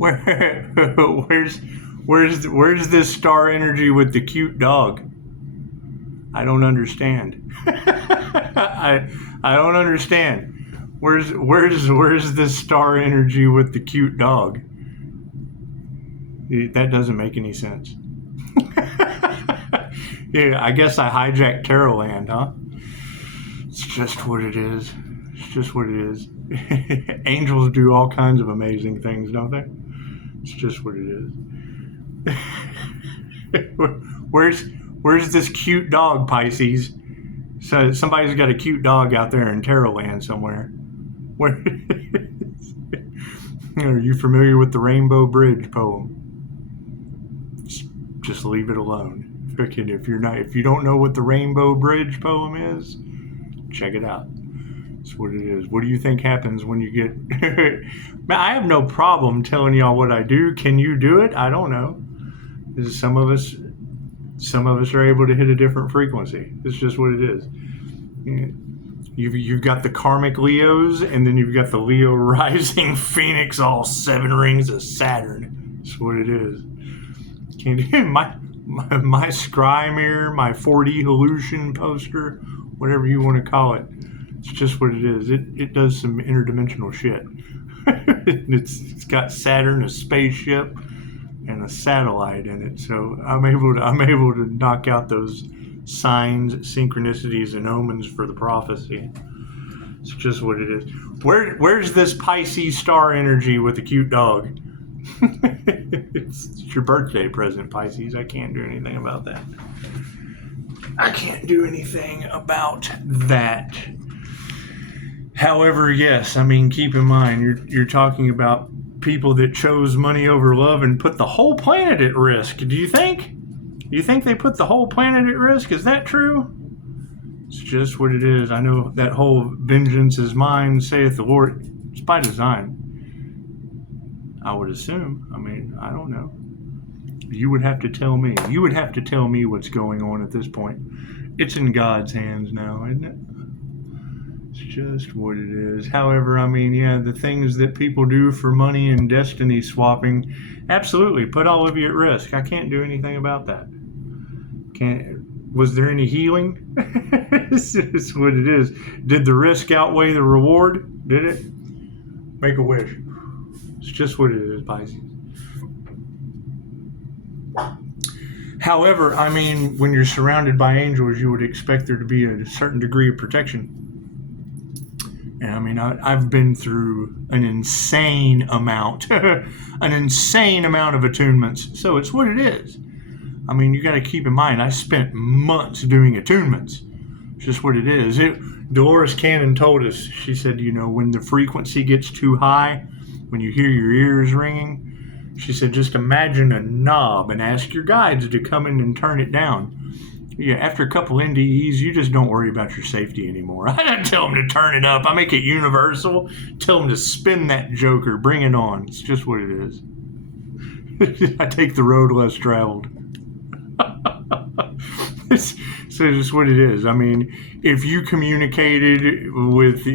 Where, where's this star energy with the cute dog? I don't understand. I don't understand. Where's this star energy with the cute dog? That doesn't make any sense. Yeah, I guess I hijacked Tarot Land, huh? It's just what it is. It's just what it is. Angels do all kinds of amazing things, don't they? It's just what it is. Where's this cute dog, Pisces? So somebody's got a cute dog out there in Tarot Land somewhere. Where? Are you familiar with the Rainbow Bridge poem? Just leave it alone. If you don't know what the Rainbow Bridge poem is, check it out. That's what it is. What do you think happens when you get... Man, I have no problem telling y'all what I do. Can you do it? I don't know. Some of us are able to hit a different frequency. It's just what it is. You've got the karmic Leos, and then you've got the Leo rising Phoenix, all 7 rings of Saturn. That's what it is. My scry mirror, my 4D hallucin poster, whatever you want to call it. It's just what it is. It does some interdimensional shit. It's got Saturn, a spaceship, and a satellite in it. So I'm able to knock out those signs, synchronicities, and omens for the prophecy. It's just what it is. Where's this Pisces star energy with the cute dog? It's your birthday present, Pisces. I can't do anything about that. I can't do anything about that. However, yes, I mean, keep in mind, you're talking about people that chose money over love and put the whole planet at risk. Do you think? You think they put the whole planet at risk? Is that true? It's just what it is. I know that whole vengeance is mine, saith the Lord. It's by design. I would assume. I mean, I don't know. You would have to tell me. You would have to tell me what's going on at this point. It's in God's hands now, isn't it? It's just what it is. However, I mean, yeah, the things that people do for money and destiny swapping, absolutely put all of you at risk. I can't do anything about that. Was there any healing? It's what it is. Did the risk outweigh the reward? Did it? Make a wish. It's just what it is, Pisces. However, I mean, when you're surrounded by angels, you would expect there to be a certain degree of protection. And I mean, I've been through an insane amount of attunements. So it's what it is. I mean, you got to keep in mind, I spent months doing attunements. It's just what it is. Dolores Cannon told us, she said, when the frequency gets too high, when you hear your ears ringing, she said, just imagine a knob and ask your guides to come in and turn it down. Yeah, after a couple NDEs, you just don't worry about your safety anymore. I don't tell them to turn it up. I make it universal. Tell them to spin that joker. Bring it on. It's just what it is. I take the road less traveled. So it's just what it is. I mean, if you communicated with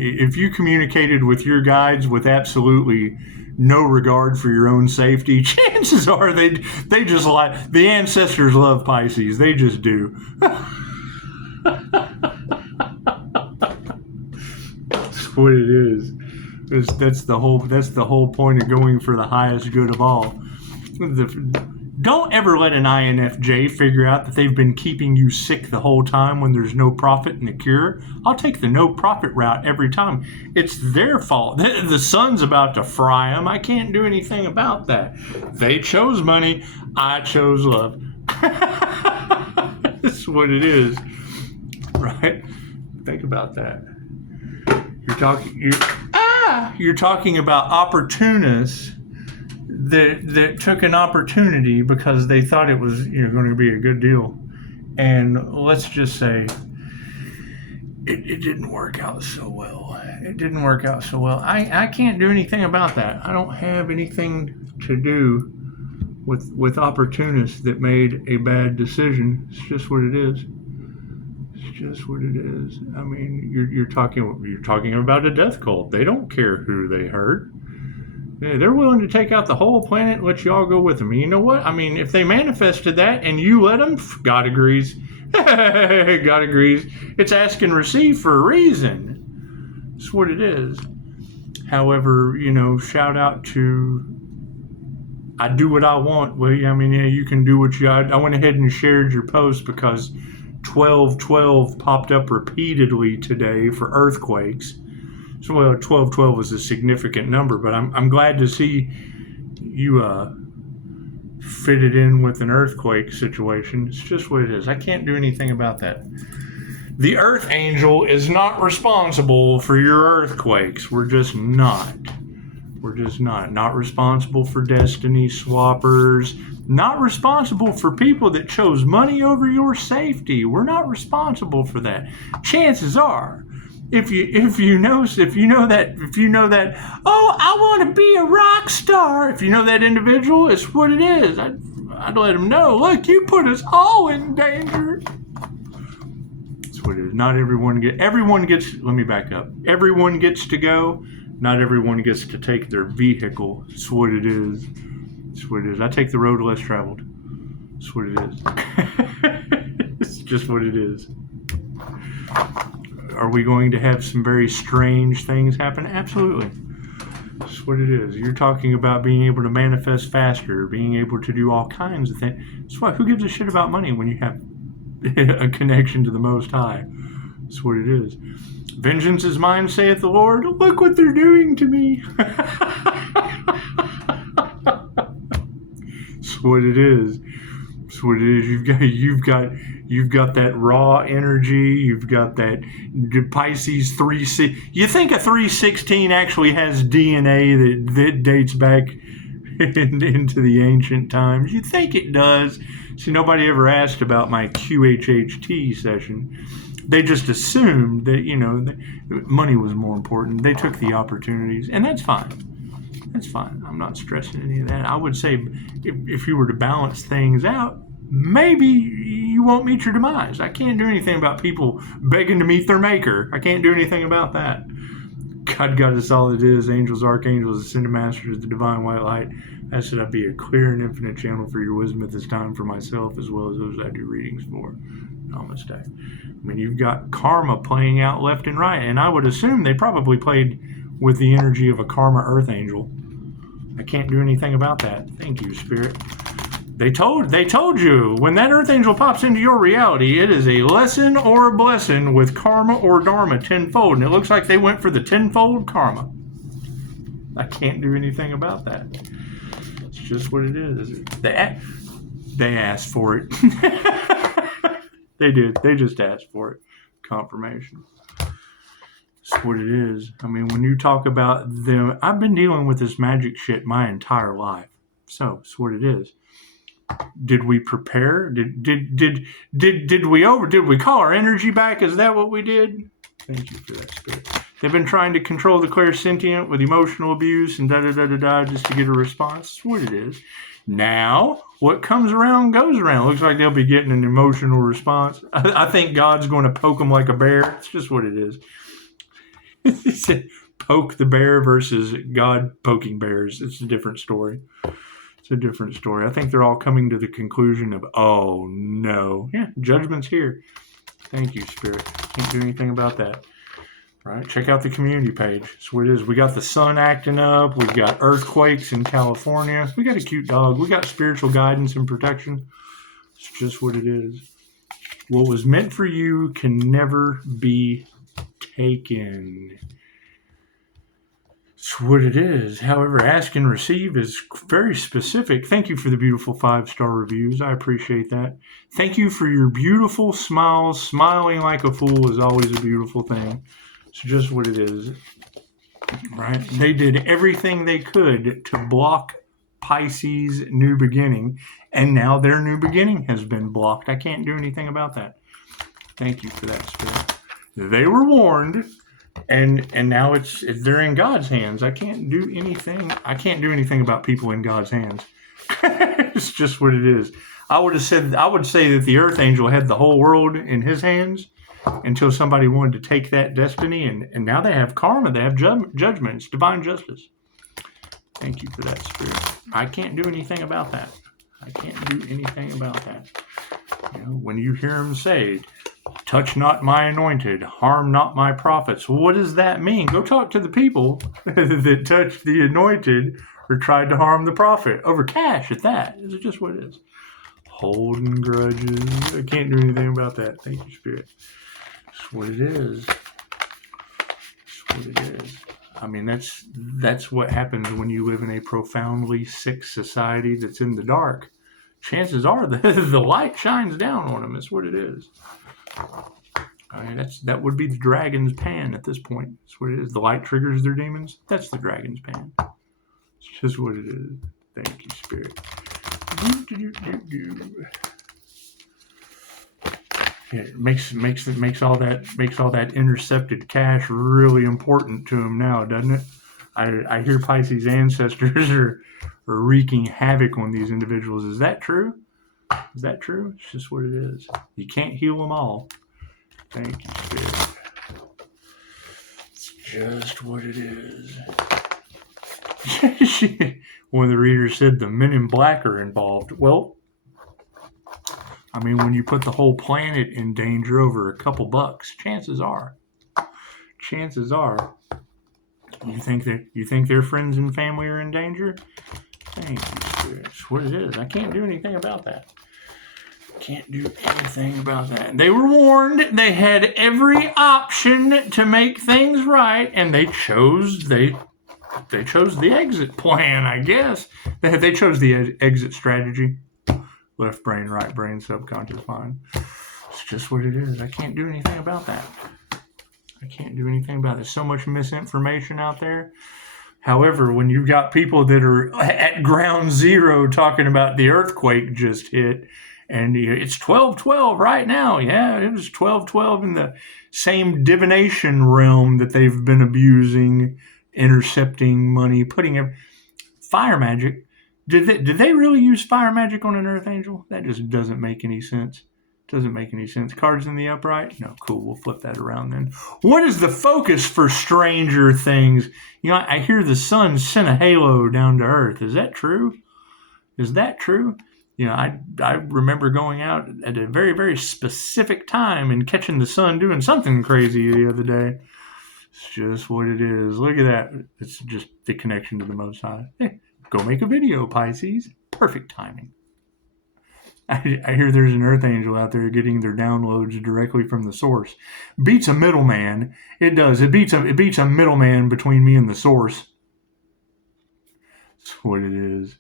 your guides with absolutely no regard for your own safety, chances are they just like the ancestors love Pisces. They just do. That's what it is. That's the whole point of going for the highest good of all. Don't ever let an INFJ figure out that they've been keeping you sick the whole time when there's no profit in the cure. I'll take the no profit route every time. It's their fault. The sun's about to fry them. I can't do anything about that. They chose money. I chose love. That's what it is. Right? Think about that. You're talking about opportunists that took an opportunity because they thought it was going to be a good deal, and let's just say it didn't work out so well. It didn't work out so well. I can't do anything about that. I don't have anything to do with opportunists that made a bad decision. It's just what it is. It's just what it is. I mean, you're talking about a death cult. They don't care who they hurt. Yeah, they're willing to take out the whole planet and let you all go with them. And you know what? I mean, if they manifested that and you let them, God agrees. God agrees. It's ask and receive for a reason. That's what it is. However, shout out to I do what I want. Well, I mean, yeah, you can do what you. I went ahead and shared your post because 1212 popped up repeatedly today for earthquakes. So, 1212 is a significant number, but I'm glad to see you fit it in with an earthquake situation. It's just what it is. I can't do anything about that. The Earth Angel is not responsible for your earthquakes. We're just not. We're just not. Not responsible for destiny swappers. Not responsible for people that chose money over your safety. We're not responsible for that. Chances are, if you know that, oh, I want to be a rock star. If you know that individual, it's what it is. I'd let them know. Look, you put us all in danger. What it is. Not everyone gets, let me back up. Everyone gets to go. Not everyone gets to take their vehicle. That's what it is. That's what it is. I take the road less traveled. That's what it is. It's just what it is. Are we going to have some very strange things happen? Absolutely. That's what it is. You're talking about being able to manifest faster, being able to do all kinds of things. That's why, who gives a shit about money when you have a connection to the Most High? That's what it is. Vengeance is mine, saith the Lord. Look what they're doing to me. That's what it is. That's what it is. You've got that raw energy. You've got that Pisces 3. You think a 316 actually has DNA that dates back into the ancient times? You think it does? See, nobody ever asked about my QHHT session. They just assumed that, money was more important. They took the opportunities, and that's fine. That's fine. I'm not stressing any of that. I would say if you were to balance things out, maybe you won't meet your demise. I can't do anything about people begging to meet their maker. I can't do anything about that. God got us all it is. Angels, archangels, ascended masters, the divine white light. I said I'd be a clear and infinite channel for your wisdom at this time for myself as well as those I do readings for. Namaste. I mean, you've got karma playing out left and right, and I would assume they probably played with the energy of a karma earth angel. I can't do anything about that. Thank you, Spirit. They told you when that earth angel pops into your reality, it is a lesson or a blessing with karma or dharma tenfold, and it looks like they went for the tenfold karma. I can't do anything about that. It's just what it is. They asked for it. They did. They just asked for it. Confirmation. That's what it is. I mean, when you talk about them, I've been dealing with this magic shit my entire life. So it's what it is. Did we prepare? Did we call our energy back? Is that what we did? Thank you for that, Spirit. They've been trying to control the clairsentient with emotional abuse and just to get a response. That's what it is. Now, what comes around goes around. Looks like they'll be getting an emotional response. I think God's going to poke them like a bear. It's just what it is. He said, poke the bear versus God poking bears. It's a different story. It's a different story. I think they're all coming to the conclusion of, oh, no. Yeah, judgment's here. Thank you, Spirit. Can't do anything about that. Right? Check out the community page. That's what it is. We got the sun acting up. We've got earthquakes in California. We got a cute dog. We got spiritual guidance and protection. It's just what it is. What was meant for you can never be taken. It's what it is. However, ask and receive is very specific. Thank you for the beautiful 5-star reviews. I appreciate that. Thank you for your beautiful smiles. Smiling like a fool is always a beautiful thing. It's just what it is. Right? They did everything they could to block Pisces' new beginning, and now their new beginning has been blocked. I can't do anything about that. Thank you for that, Spirit. They were warned. And now they're in God's hands. I can't do anything. I can't do anything about people in God's hands. It's just what it is. I would say that the Earth Angel had the whole world in his hands until somebody wanted to take that destiny, and now they have karma. They have judgment. It's divine justice. Thank you for that, Spirit. I can't do anything about that. I can't do anything about that. You know, when you hear him say, touch not my anointed, harm not my prophets, what does that mean? Go talk to the people that touched the anointed or tried to harm the prophet over cash at that. Is it just what it is? Holding grudges. I can't do anything about that. Thank you, Spirit. It's what it is. It's what it is. I mean, that's what happens when you live in a profoundly sick society that's in the dark. Chances are the light shines down on them. That's what it is. I mean, that would be the dragon's pan at this point. That's what it is. The light triggers their demons. That's the dragon's pan. It's just what it is. Thank you, Spirit. Yeah, it makes all that intercepted cash really important to him now, doesn't it? I hear Pisces ancestors are wreaking havoc on these individuals. Is that true? Is that true? It's just what it is. You can't heal them all. Thank you, Spirit. It's just what it is. One of the readers said the men in black are involved. Well, I mean, when you put the whole planet in danger over a couple bucks, chances are, you think their friends and family are in danger? Thank you, Spirit. It's what it is. I can't do anything about that. Can't do anything about that. They were warned. They had every option to make things right, and they chose the exit plan, I guess. They chose the exit strategy. Left brain, right brain, subconscious mind. It's just what it is. I can't do anything about that. I can't do anything about it. There's so much misinformation out there. However, when you've got people that are at ground zero talking about the earthquake just hit, and it's 12/12 right now. Yeah, it was 12/12 in the same divination realm that they've been abusing, intercepting money, putting fire magic. Did they really use fire magic on an earth angel? That just doesn't make any sense. Doesn't make any sense. Cards in the upright? No, cool. We'll flip that around then. What is the focus for Stranger Things? You know, I hear the sun sent a halo down to earth. Is that true? Is that true? You know, I remember going out at a very, very specific time and catching the sun doing something crazy the other day. It's just what it is. Look at that. It's just the connection to the Most High. Hey, go make a video, Pisces. Perfect timing. I hear there's an earth angel out there getting their downloads directly from the source. Beats a middleman. It does. It beats a middleman between me and the source. That's what it is.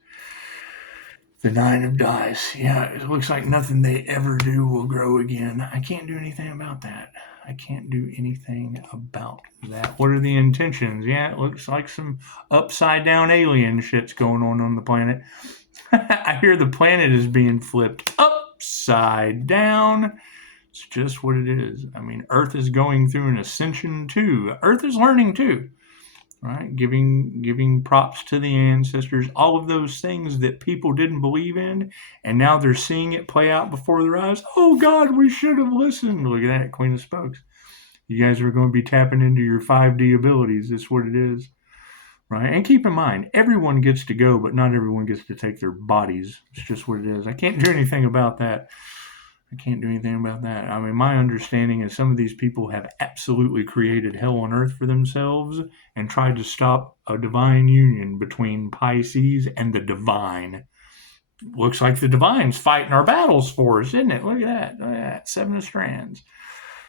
The 9 of dice. Yeah, it looks like nothing they ever do will grow again. I can't do anything about that. I can't do anything about that. What are the intentions? Yeah, it looks like some upside down alien shit's going on the planet. I hear the planet is being flipped upside down. It's just what it is. I mean, Earth is going through an ascension too. Earth is learning too, right? Giving props to the ancestors. All of those things that people didn't believe in, and now they're seeing it play out before their eyes. Oh God, we should have listened. Look at that, Queen of Spokes. You guys are going to be tapping into your 5D abilities. That's what it is. Right? And keep in mind, everyone gets to go, but not everyone gets to take their bodies. It's just what it is. I can't do anything about that. I can't do anything about that. I mean, my understanding is some of these people have absolutely created hell on earth for themselves and tried to stop a divine union between Pisces and the divine. Looks like the divine's fighting our battles for us, isn't it? Look at that. Look at that. 7 of Strands.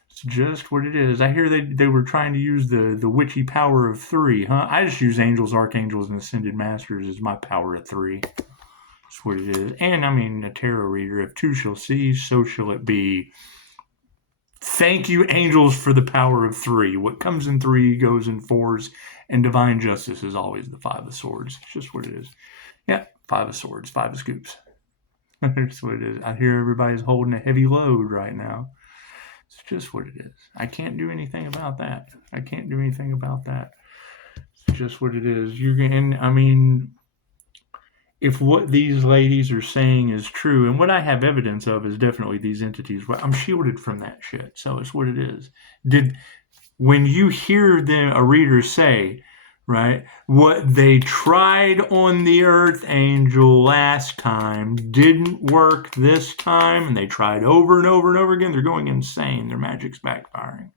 It's just what it is. I hear they were trying to use the witchy power of 3, huh? I just use angels, archangels, and ascended masters as my power of 3. That's what it is. And I mean, a tarot reader, if 2 shall see, so shall it be. Thank you, angels, for the power of 3. What comes in 3 goes in 4s, and divine justice is always the 5 of swords. It's just what it is. Yeah, 5 of swords, 5 of scoops. That's what it is. I hear everybody's holding a heavy load right now. It's just what it is. I can't do anything about that. I can't do anything about that. It's just what it is. I mean, if what these ladies are saying is true, and what I have evidence of is definitely these entities, well, I'm shielded from that shit. So it's what it is. When you hear a reader say, right? What they tried on the Earth Angel last time didn't work this time, and they tried over and over and over again. They're going insane. Their magic's backfiring.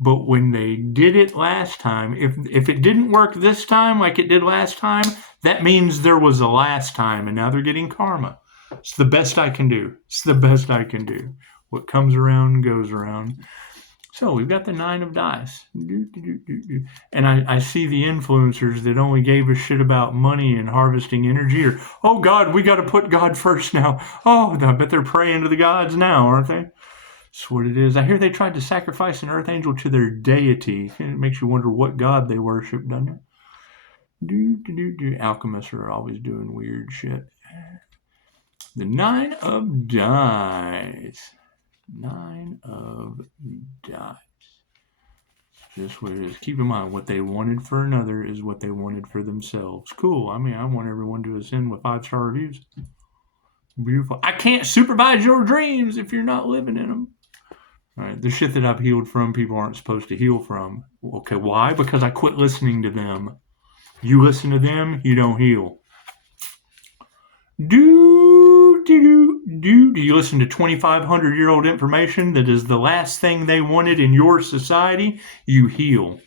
But when they did it last time, if it didn't work this time like it did last time, that means there was a last time, and now they're getting karma. It's the best I can do. It's the best I can do. What comes around goes around. So we've got the 9 of dice. And I see the influencers that only gave a shit about money and harvesting energy, or, oh God, we got to put God first now. Oh, I bet they're praying to the gods now, aren't they? That's what it is. I hear they tried to sacrifice an earth angel to their deity. It makes you wonder what god they worship, doesn't it? Alchemists are always doing weird shit. The 9 of dice. 9 of dice. Just what it is. Keep in mind, what they wanted for another is what they wanted for themselves. Cool. I mean, I want everyone to ascend with 5-star reviews. Beautiful. I can't supervise your dreams if you're not living in them. All right, the shit that I've healed from, people aren't supposed to heal from. Okay, why? Because I quit listening to them. You listen to them, you don't heal. Do you listen to 2,500-year-old information that is the last thing they wanted in your society? You heal.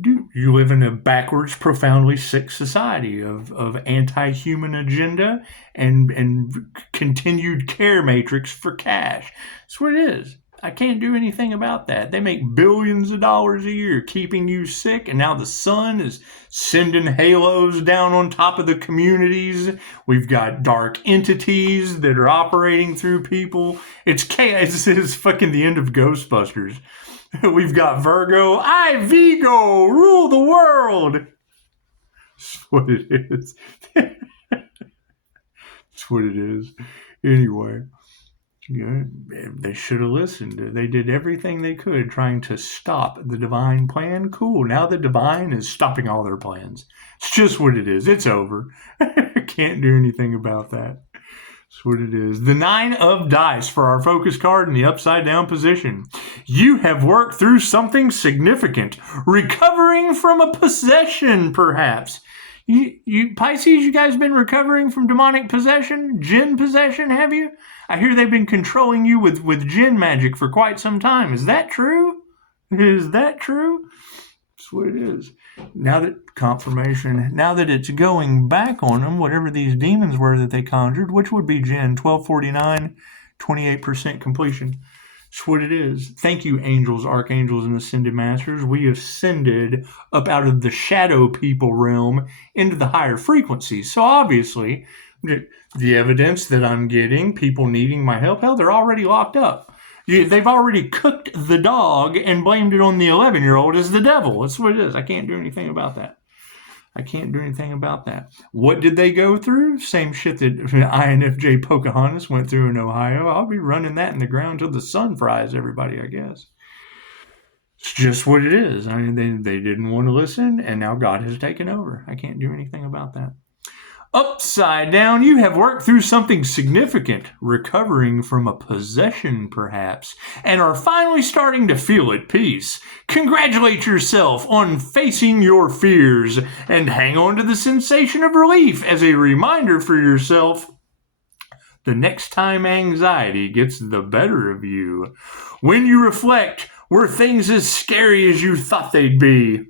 Do you live in a backwards, profoundly sick society of anti-human agenda and continued care matrix for cash? That's what it is. I can't do anything about that. They make billions of dollars a year keeping you sick, and now the sun is sending halos down on top of the communities. We've got dark entities that are operating through people. It's chaos. It's fucking the end of Ghostbusters. We've got Virgo. I, Vigo, rule the world. That's what it is. That's what it is. Anyway. Yeah, they should have listened. They did everything they could trying to stop the divine plan. Cool. Now the divine is stopping all their plans. It's just what it is. It's over. Can't do anything about that. That's what it is. The 9 of dice for our focus card in the upside down position. You have worked through something significant. Recovering from a possession, perhaps. You Pisces, you guys been recovering from demonic possession? Jinn possession, have you? I hear they've been controlling you with jinn magic for quite some time. Is that true? Is that true? That's what it is. Now that confirmation, now that it's going back on them, whatever these demons were that they conjured, which would be jinn, 1249, 28% completion. That's what it is. Thank you, angels, archangels, and ascended masters. We ascended up out of the shadow people realm into the higher frequencies. So obviously, the evidence that I'm getting, people needing my help, hell, they're already locked up. They've already cooked the dog and blamed it on the 11-year-old as the devil. That's what it is. I can't do anything about that. I can't do anything about that. What did they go through? Same shit that INFJ Pocahontas went through in Ohio. I'll be running that in the ground till the sun fries everybody, I guess. It's just what it is. I mean, they didn't want to listen, and now God has taken over. I can't do anything about that. Upside down, you have worked through something significant, recovering from a possession perhaps, and are finally starting to feel at peace. Congratulate yourself on facing your fears and hang on to the sensation of relief as a reminder for yourself the next time anxiety gets the better of you. When you reflect, were things as scary as you thought they'd be?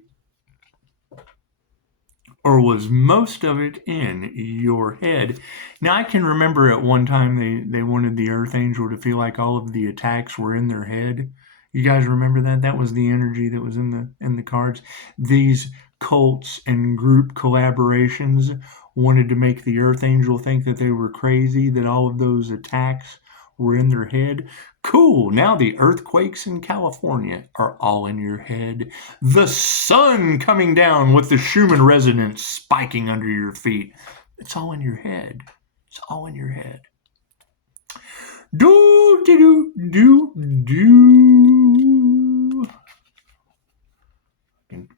Or was most of it in your head? Now, I can remember at one time they wanted the Earth Angel to feel like all of the attacks were in their head. You guys remember that? That was the energy that was in the cards. These cults and group collaborations wanted to make the Earth Angel think that they were crazy, that all of those attacks were in their head. Cool. Now the earthquakes in California are all in your head. The sun coming down with the Schumann resonance spiking under your feet. It's all in your head. It's all in your head. Do.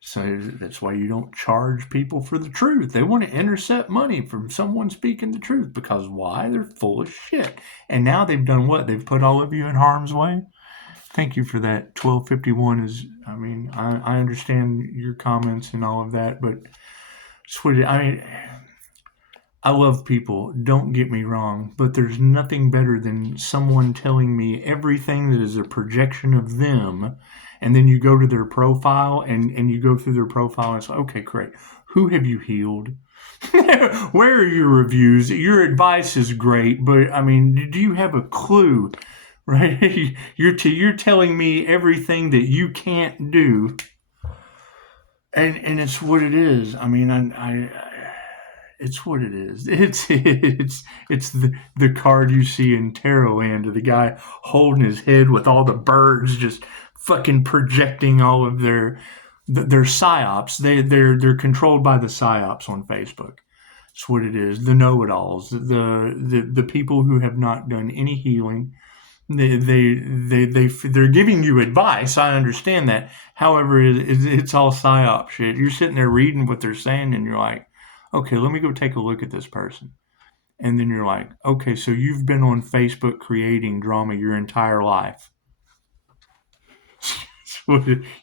So that's why you don't charge people for the truth. They want to intercept money from someone speaking the truth. Because why? They're full of shit. And now they've done what? They've put all of you in harm's way. Thank you for that. 1251 is, I mean, I understand your comments and all of that, but sweetie, I love people, don't get me wrong, but there's nothing better than someone telling me everything that is a projection of them, and then you go to their profile and you go through their profile and it's like, okay, great. Who have you healed? Where are your reviews? Your advice is great, but I mean, do you have a clue? Right? You're telling me everything that you can't do, and it's what it is. I mean, I it's what it is. It's the card you see in Tarot Land of the guy holding his head with all the birds just fucking projecting all of their psyops. They're controlled by the psyops on Facebook. It's what it is. The know-it-alls, the people who have not done any healing. They're giving you advice. I understand that. However, it's all psyop shit. You're sitting there reading what they're saying, and you're like, okay, let me go take a look at this person. And then you're like, okay, so you've been on Facebook creating drama your entire life.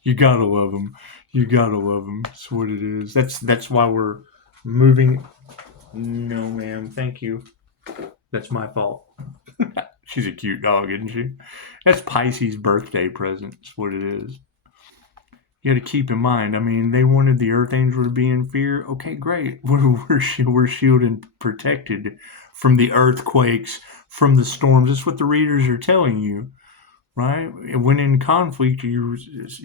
You gotta love them. You gotta love them. That's what it is. That's why we're moving. No, ma'am. Thank you. That's my fault. She's a cute dog, isn't she? That's Pisces' birthday present. That's what it is. You got to keep in mind, I mean, they wanted the Earth Angel to be in fear. Okay, great. We're shielded and protected from the earthquakes, from the storms. That's what the readers are telling you, right? When in conflict, it's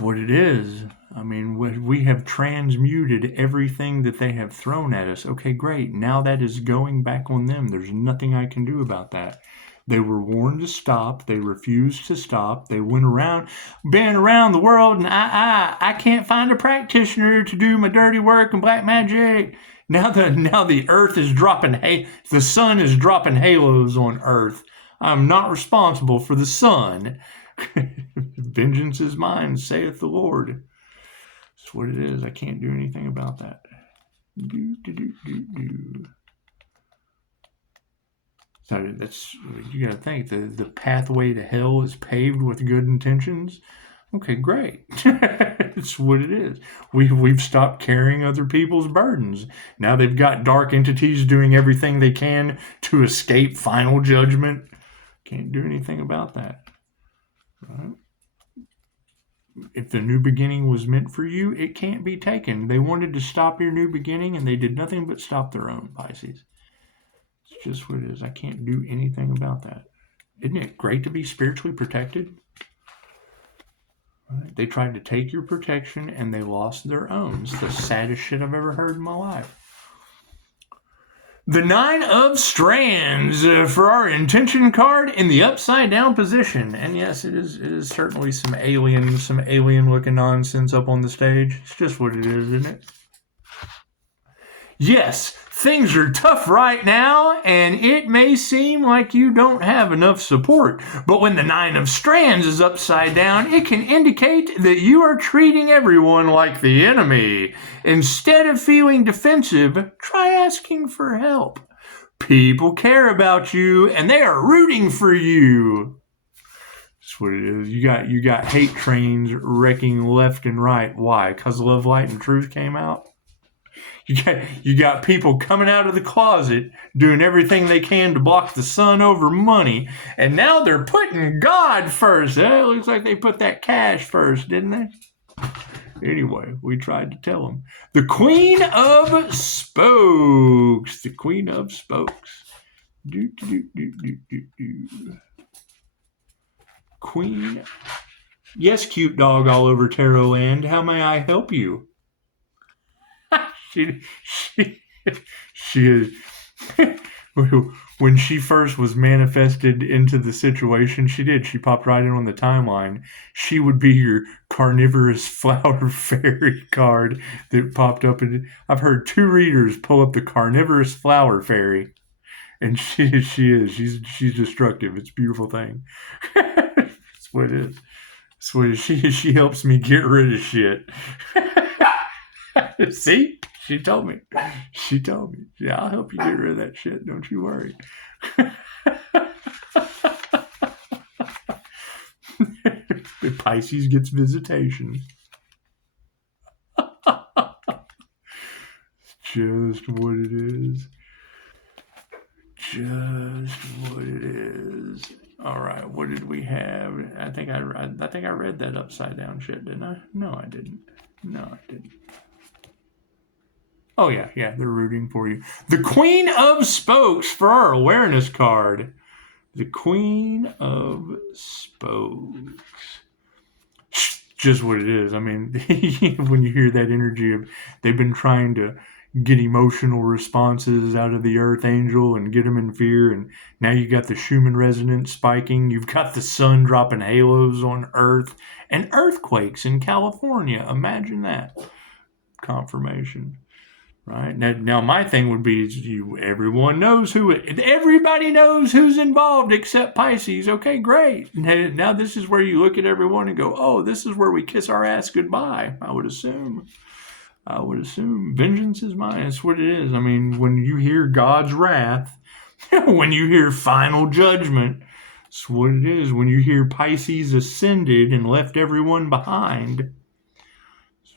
what it is. I mean, we have transmuted everything that they have thrown at us. Okay, great. Now that is going back on them. There's nothing I can do about that. They were warned to stop. They refused to stop. They went around, been around the world, and I can't find a practitioner to do my dirty work and black magic. Now the earth is dropping, the sun is dropping halos on earth. I'm not responsible for the sun. Vengeance is mine, saith the Lord. That's what it is. I can't do anything about that. So that's, you got to think, the pathway to hell is paved with good intentions. Okay, great. It's what it is. We've stopped carrying other people's burdens. Now they've got dark entities doing everything they can to escape final judgment. Can't do anything about that. Right? If the new beginning was meant for you, it can't be taken. They wanted to stop your new beginning, and they did nothing but stop their own, Pisces. It's just what it is. I can't do anything about that. Isn't it great to be spiritually protected? Right? They tried to take your protection, and they lost their own. It's the saddest shit I've ever heard in my life. The Nine of Strands for our intention card in the upside down position. And yes, it is certainly some alien looking nonsense up on the stage. It's just what it is, isn't it? Yes, things are tough right now, and it may seem like you don't have enough support. But when the Nine of Strands is upside down, it can indicate that you are treating everyone like the enemy. Instead of feeling defensive, try asking for help. People care about you, and they are rooting for you. That's what it is. You got hate trains wrecking left and right. Why? Because Love, Light, and Truth came out? You got people coming out of the closet doing everything they can to block the sun over money, and now they're putting God first. It looks like they put that cash first, didn't they? Anyway, we tried to tell them. The Queen of Spokes. The Queen of Spokes. Queen. Yes, cute dog all over Tarot Land. How may I help you? She is. When she first was manifested into the situation, she popped right in on the timeline. She would be your carnivorous flower fairy card that popped up. And I've heard 2 readers pull up the carnivorous flower fairy, and she's destructive. It's a beautiful thing. That's what it is. That's what it is. She helps me get rid of shit. See? She told me. Yeah, I'll help you get rid of that shit. Don't you worry. Pisces gets visitation. Just what it is. Just what it is. All right, what did we have? I think I read that upside down shit, didn't I? No, I didn't. Oh yeah, they're rooting for you. The Queen of Spokes for our awareness card. The Queen of Spokes. Just what it is. I mean, when you hear that energy of they've been trying to get emotional responses out of the Earth Angel and get them in fear, and now you got the Schumann resonance spiking, you've got the sun dropping halos on Earth, and earthquakes in California. Imagine that. Confirmation. Right? Now my thing would be everybody knows who's involved except Pisces. Okay, great. Now this is where you look at everyone and go, oh, this is where we kiss our ass goodbye. I would assume vengeance is mine. That's what it is. I mean, when you hear God's wrath, when you hear final judgment, that's what it is. When you hear Pisces ascended and left everyone behind,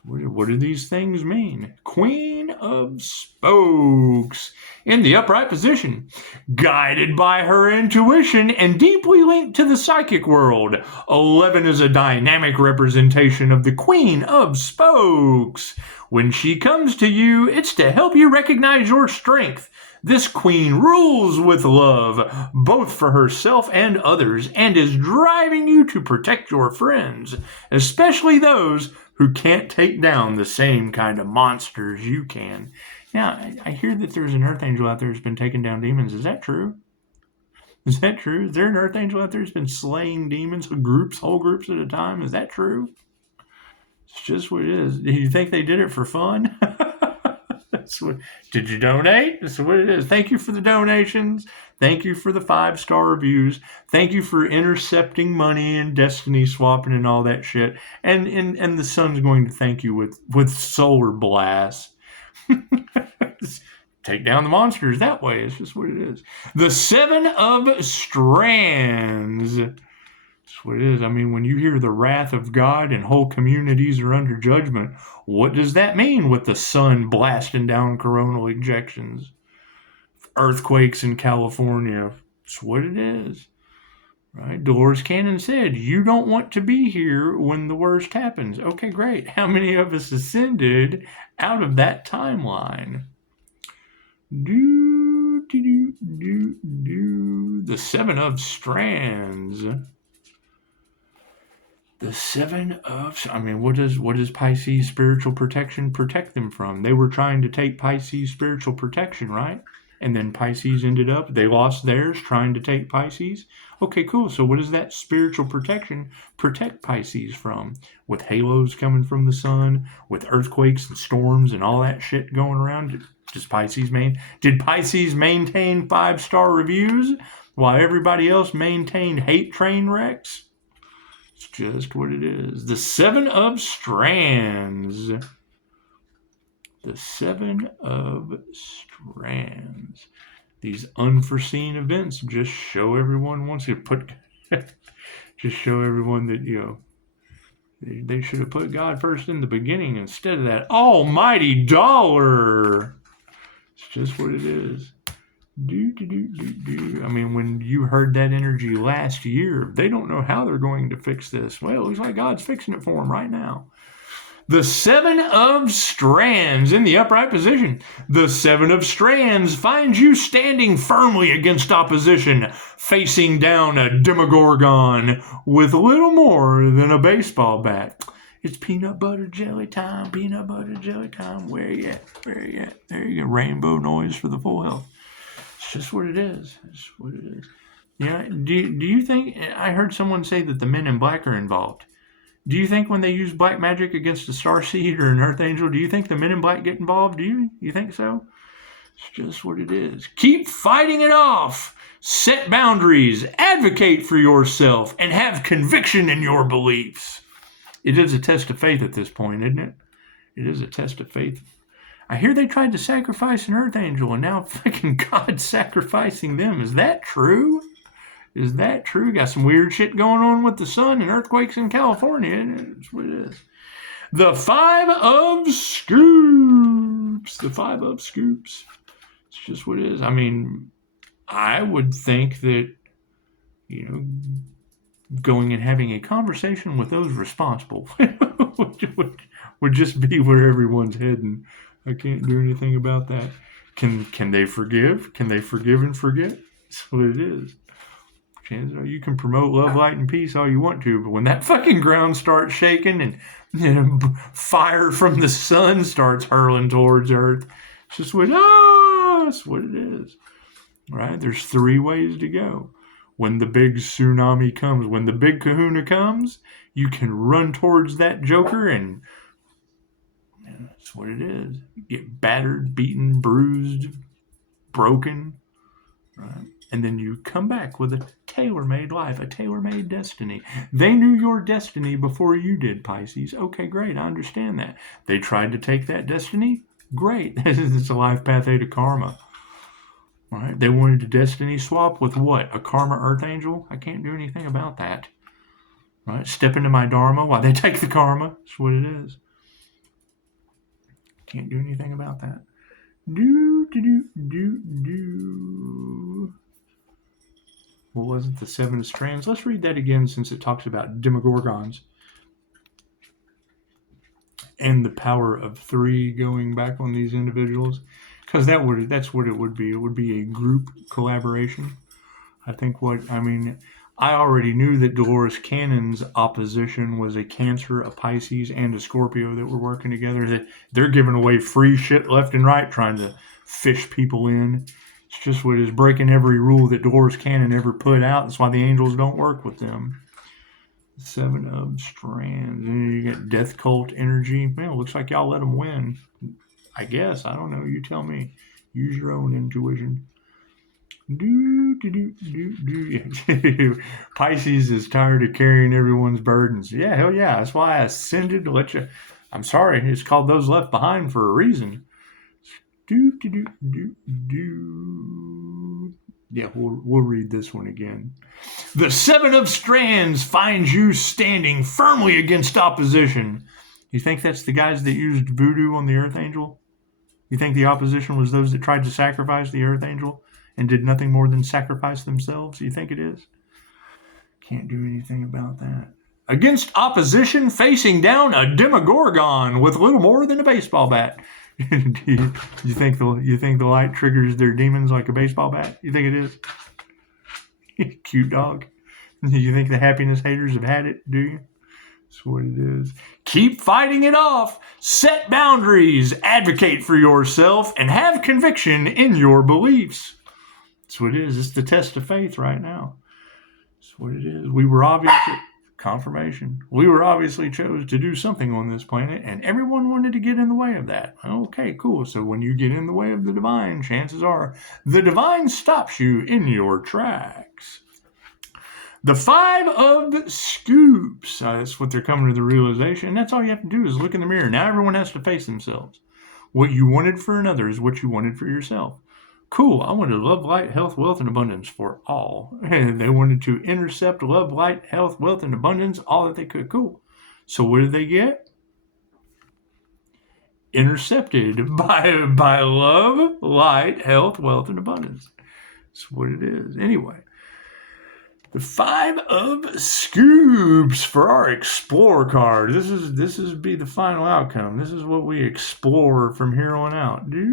what do these things mean? Queen of Spokes in the upright position, guided by her intuition and deeply linked to the psychic world. 11 is a dynamic representation of the Queen of Spokes. When she comes to you, it's to help you recognize your strength. This queen rules with love, both for herself and others, and is driving you to protect your friends, especially those who can't take down the same kind of monsters you can. Now, I hear that there's an Earth Angel out there who's been taking down demons. Is that true? Is there an Earth Angel out there who's been slaying demons, whole groups at a time? Is that true? It's just what it is. Do you think they did it for fun? Did you donate? That's what it is. Thank you for the donations. Thank you for the 5-star reviews. Thank you for intercepting money and destiny swapping and all that shit. And the sun's going to thank you with solar blasts. Take down the monsters that way. It's just what it is. The 7 of Strands. That's what it is. I mean, when you hear the wrath of God and whole communities are under judgment, what does that mean with the sun blasting down coronal ejections? Earthquakes in California. That's what it is. Right? Dolores Cannon said, you don't want to be here when the worst happens. Okay, great. How many of us ascended out of that timeline? The 7 of Strands. The 7 of... I mean, what does Pisces spiritual protection protect them from? They were trying to take Pisces spiritual protection, right? And then Pisces they lost theirs trying to take Pisces. Okay, cool. So what does that spiritual protection protect Pisces from? With halos coming from the sun, with earthquakes and storms and all that shit going around? Did Pisces maintain 5-star reviews while everybody else maintained hate train wrecks? It's just what it is. The 7 of Strands. The 7 of Strands. These unforeseen events just show everyone just show everyone that, they should have put God first in the beginning instead of that almighty dollar. It's just what it is. I mean, when you heard that energy last year, they don't know how they're going to fix this. Well, it looks like God's fixing it for them right now. The 7 of Strands in the upright position. The 7 of Strands finds you standing firmly against opposition, facing down a demogorgon with little more than a baseball bat. It's peanut butter jelly time, peanut butter jelly time. Where you at? There you go. Rainbow noise for the full health. It's just what it is. It's what it is. Yeah. Do you think, I heard someone say that the men in black are involved. Do you think when they use black magic against a starseed or an earth angel, do you think the men in black get involved? Do you? You think so? It's just what it is. Keep fighting it off. Set boundaries. Advocate for yourself and have conviction in your beliefs. It is a test of faith at this point, isn't it? It is a test of faith. I hear they tried to sacrifice an earth angel, and now fucking God's sacrificing them. Is that true? Is that true? Got some weird shit going on with the sun and earthquakes in California. That's what it is. The Five of Scoops. The Five of Scoops. It's just what it is. I mean, I would think that, going and having a conversation with those responsible would just be where everyone's heading. I can't do anything about that. Can they forgive? Can they forgive and forget? That's what it is. Chances are you can promote love, light, and peace all you want to, but when that fucking ground starts shaking and fire from the sun starts hurling towards Earth, it's just that's what it is. Right? There's 3 ways to go. When the big tsunami comes, when the big kahuna comes, you can run towards that joker and that's what it is. You get battered, beaten, bruised, broken, right? And then you come back with a tailor-made life, a tailor-made destiny. They knew your destiny before you did, Pisces. Okay, great. I understand that. They tried to take that destiny. Great. It's a life path A to karma. All right. They wanted a destiny swap with what? A karma earth angel? I can't do anything about that. Right? Step into my dharma while they take the karma. That's what it is. Can't do anything about that. What was it? The 7 of Strands. Let's read that again since it talks about demogorgons and the power of 3 going back on these individuals, because that's what it would be. It would be a group collaboration. I already knew that Dolores Cannon's opposition was a Cancer, a Pisces, and a Scorpio that were working together. That they're giving away free shit left and right, trying to fish people in. It's just what is breaking every rule that Dolores Cannon ever put out. That's why the angels don't work with them. 7 of Strands. And you get Death Cult energy. Well, it looks like y'all let them win. I guess. I don't know. You tell me. Use your own intuition. Pisces is tired of carrying everyone's burdens. Yeah, hell yeah. That's why I ascended to let you. I'm sorry. It's called Those Left Behind for a reason. Yeah, we'll read this one again. The 7 of Strands finds you standing firmly against opposition. You think that's the guys that used voodoo on the Earth Angel? You think the opposition was those that tried to sacrifice the Earth Angel and did nothing more than sacrifice themselves? You think it is? Can't do anything about that. Against opposition, facing down a demogorgon with little more than a baseball bat. you think the light triggers their demons like a baseball bat? You think it is? Cute dog. You think the happiness haters have had it, do you? That's what it is. Keep fighting it off. Set boundaries. Advocate for yourself and have conviction in your beliefs. That's what it is. It's the test of faith right now. That's what it is. We were obviously... Confirmation. We were obviously chose to do something on this planet, and everyone wanted to get in the way of that. Okay, cool. So when you get in the way of the divine, chances are the divine stops you in your tracks. The 5 of Scoops. That's what they're coming to the realization. That's all you have to do is look in the mirror. Now everyone has to face themselves. What you wanted for another is what you wanted for yourself. Cool, I wanted love, light, health, wealth, and abundance for all. And they wanted to intercept love, light, health, wealth, and abundance, all that they could. Cool. So what did they get? Intercepted by love, light, health, wealth, and abundance. That's what it is. Anyway, the 5 of Scoops for our Explore card. This is be the final outcome. This is what we explore from here on out. That's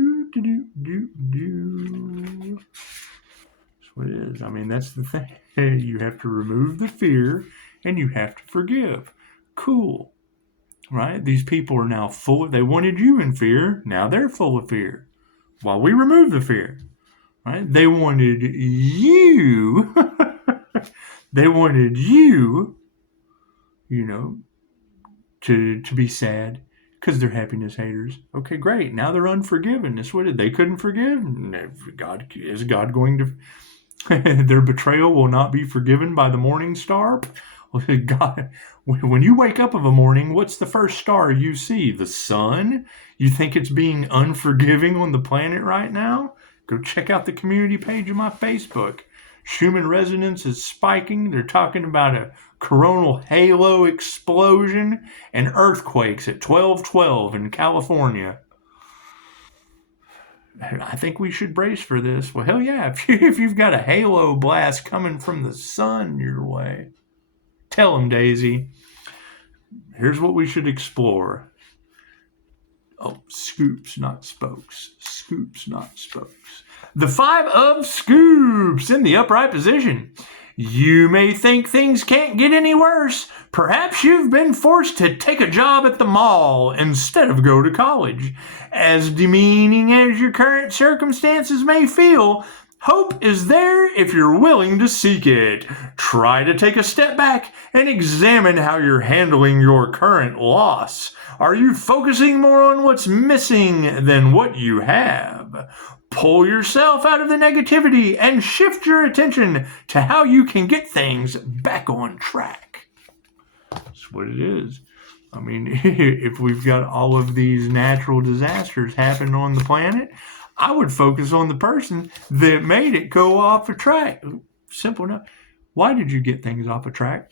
what it is. I mean, that's the thing. You have to remove the fear and you have to forgive. Cool. Right? These people are now they wanted you in fear. Now they're full of fear. While we remove the fear. Right? They wanted you. They wanted you, to be sad. Because they're happiness haters. Okay, great. Now they're unforgiven. That's what they couldn't forgive. Is God going to... Their betrayal will not be forgiven by the morning star? God, when you wake up of a morning, what's the first star you see? The sun? You think it's being unforgiving on the planet right now? Go check out the community page of my Facebook. Schumann resonance is spiking. They're talking about a coronal halo explosion and earthquakes at 12:12 in California. I think we should brace for this. Well, hell yeah, if you've got a halo blast coming from the sun your way. Tell them, Daisy. Here's what we should explore. Oh, scoops, not spokes. Scoops, not spokes. The 5 of Scoops in the upright position. You may think things can't get any worse. Perhaps you've been forced to take a job at the mall instead of go to college. As demeaning as your current circumstances may feel, hope is there if you're willing to seek it. Try to take a step back and examine how you're handling your current loss. Are you focusing more on what's missing than what you have? Pull yourself out of the negativity and shift your attention to how you can get things back on track. That's what it is. I mean, if we've got all of these natural disasters happening on the planet, I would focus on the person that made it go off a track. Simple enough. Why did you get things off a track?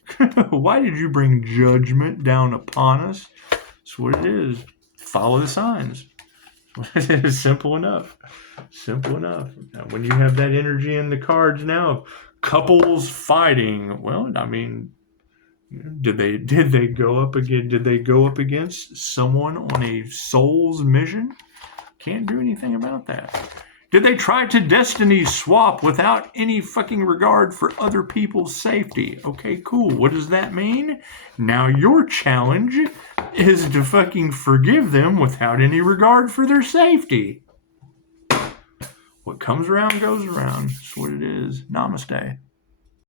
Why did you bring judgment down upon us? That's what it is. Follow the signs. Simple enough. Simple enough. Now, when you have that energy in the cards now of couples fighting, well, I mean, did they go up again? Did they go up against someone on a soul's mission? Can't do anything about that. Did they try to destiny swap without any fucking regard for other people's safety? Okay, cool. What does that mean? Now your challenge is to fucking forgive them without any regard for their safety. What comes around goes around. That's what it is. Namaste.